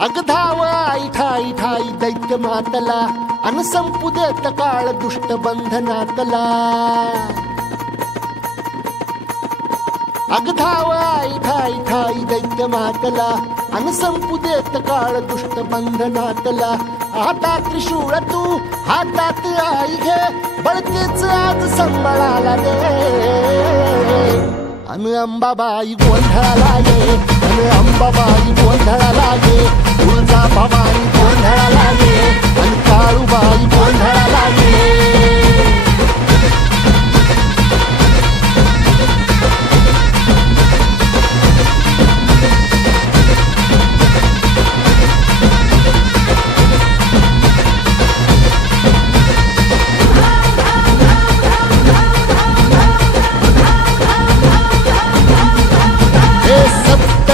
अग धाव आई ठाई ठाई दैत्य मातला अन संपू देत काळ दुष्ट बंधनातला। अग धाव आई ठाई ठाई दैत्य मातला अन संपू देत काळ दुष्ट बंधनातला। हातात त्रिशूळ तू हातात आई घे बळतेच आज संबळाला दे। अन अंबाबाई गोंधळाला ये अन अंबाबाई गोंधळाला ये। तुळजा भवानी गोंधळाला ये अन काळूबाई गोंधळाला ये।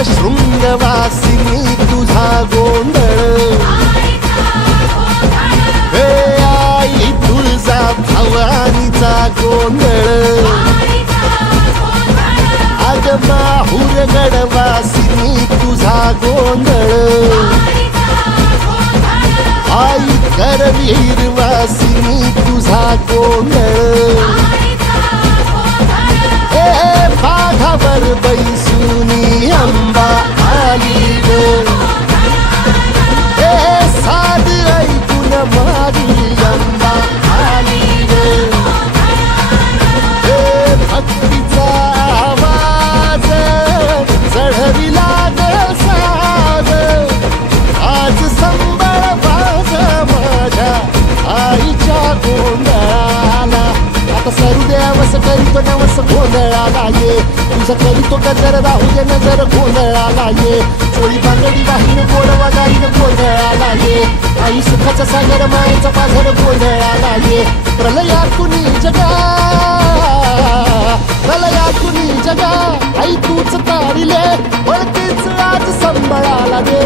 शृंगवासिनी तुझा गोंधळ हे आई तुळजा भवानीचा गोंधळ। अग माहूर गडवासिनी तुझा गोंधळ आई करवीर वासिनी तुझा गोंधळ। हे बाघावर बैसुनी अंबा आली ग हे साध ऐकून मारी अंबा आली ग। हे भक्तीचा आवाज चढविला ग साज आज संबळ वाज माझ्या आईच्या गोंधळाला। आता सरू देवस करीतो नवस गोंधळाला ये तुझं करीतो गजर राहू दे नजर गोंधळाला ये। चोळी बांगडी वाहीन गोडवा गाईन गोंधळाला ये आई सुखाचा सागर मायेचा पाझर गोंधळाला ये। प्रलयातुनी जगा प्रलयातुनी जगा आई तूच तारिले बळतीच आज संबळाला दे।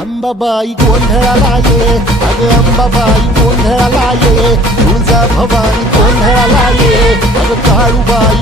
अंबाबाई गोंधळाला ये अग अंबाबाई गोंधळाला ये। तुळजा भवानी गोंधळाला ये अग काळूबाई